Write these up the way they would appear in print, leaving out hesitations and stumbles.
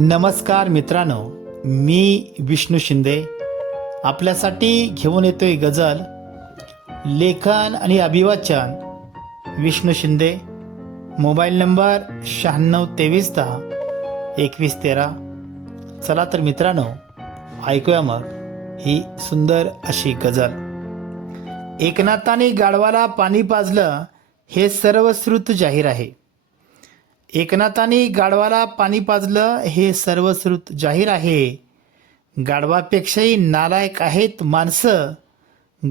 नमस्कार मित्रांनो, मी विष्णू शिंदे आपल्यासाठी घेऊन येतोय गझल. लेखन आणि अभिवाचन विष्णू शिंदे. Mobile number 9623102113. चला तर मित्रांनो, ऐकूया मग ही सुंदर अशी गझल. एकनाथाने गाढवाला पाणी पाजलं हे सर्वश्रुत जाहीर आहे. एकनाथाने गाढवाला पाणी पाजलं हे सर्वश्रुत जाहीर आहे. गाढवापेक्षाही नालायक आहेत माणसं,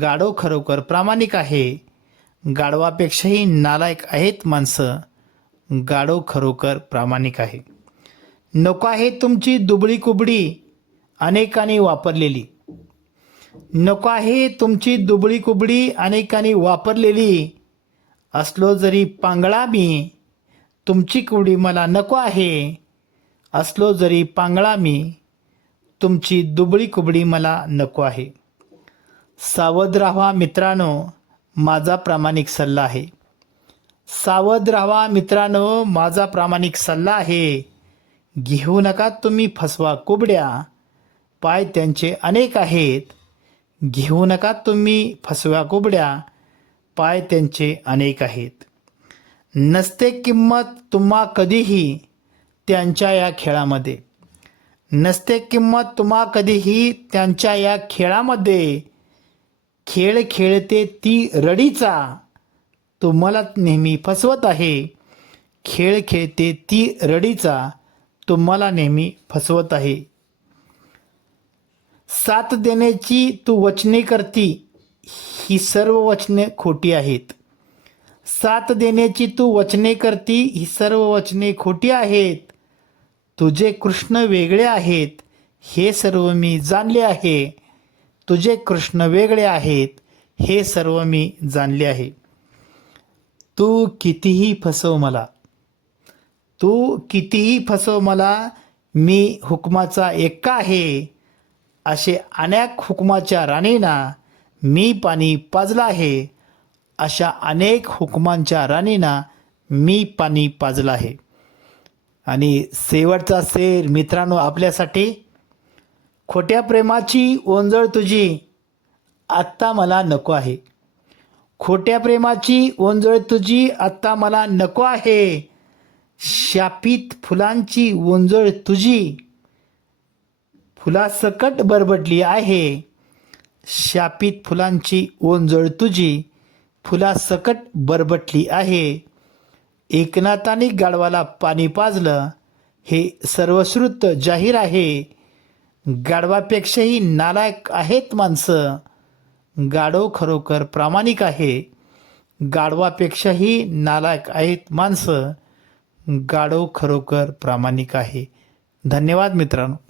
गाढव खरोखर प्रामाणिक आहे. गाढवापेक्षाही नालायक आहेत माणसं, गाढव खरोखर प्रामाणिक आहे. नको आहे तुमची दुबळी कुबडी अनेकांनी वापरलेली. नको आहे तुमची दुबळी कुबडी अनेकांनी वापरलेली. असलो जरी पांगळा मी, तुमची कुबडी मला नको आहे. असलो जरी पांगळा मी, तुमची दुबळी कुबडी मला नको आहे. सावध राहा मित्रांनो, माझा प्रामाणिक सल्ला आहे. सावध राहा मित्रांनो, माझा प्रामाणिक सल्ला आहे. घेऊ नका तुम्ही फसवा कुबड्या, पाय त्यांचे अनेक आहेत. घेऊ नका तुम्ही फसव्या कुबड्या, पाय त्यांचे अनेक आहेत. नसते किंमत तुम्हा कधीही त्यांच्या या खेळामध्ये. नसते किंमत तुम्हा कधीही त्यांच्या या खेळामध्ये. खेळ खेळते ती रडीचा, तुम्हाला नेहमी फसवत आहे. खेळ खेळते ती रडीचा, तुम्हाला नेहमी फसवत आहे. साथ देण्याची तू वचने करती, ही सर्व वचने खोटी आहेत. साथ देण्याची तू वचने करती, ही सर्व वचने खोटी आहेत. तुझे कृष्ण वेगळे आहेत, हे सर्व मी जाणले आहे. तुझे कृष्ण वेगळे आहेत, हे सर्व मी जाणले आहे. तू कितीही फसव मला, तू कितीही फसव मला, मी हुकमाचा एक्का आहे. असे अनेक हुकमाच्या राणींना मी पाणी पाजलं आहे. अशा अनेक हुकमांच्या राणींना मी पाणी पाजलं आहे. आणि शेवटचा शेर मित्रांनो आपल्यासाठी. खोट्या प्रेमाची ओंजळ तुझी आत्ता मला नको आहे. खोट्या प्रेमाची ओंजळ तुझी आत्ता मला नको आहे. शापित फुलांची ओंजळ तुझी फुलासकट बरबडली आहे. शापित फुलांची ओंजळ तुझी फुलासकट बरबटली आहे. एकनाथाने गाढवाला पाणी पाजलं हे सर्वश्रुत जाहीर आहे. गाढवापेक्षाही नालायक आहेत माणसं, गाढव खरोखर प्रामाणिक आहे. गाढवापेक्षाही नालायक आहेत माणसं, गाढव खरोखर प्रामाणिक आहे. धन्यवाद मित्रांनो.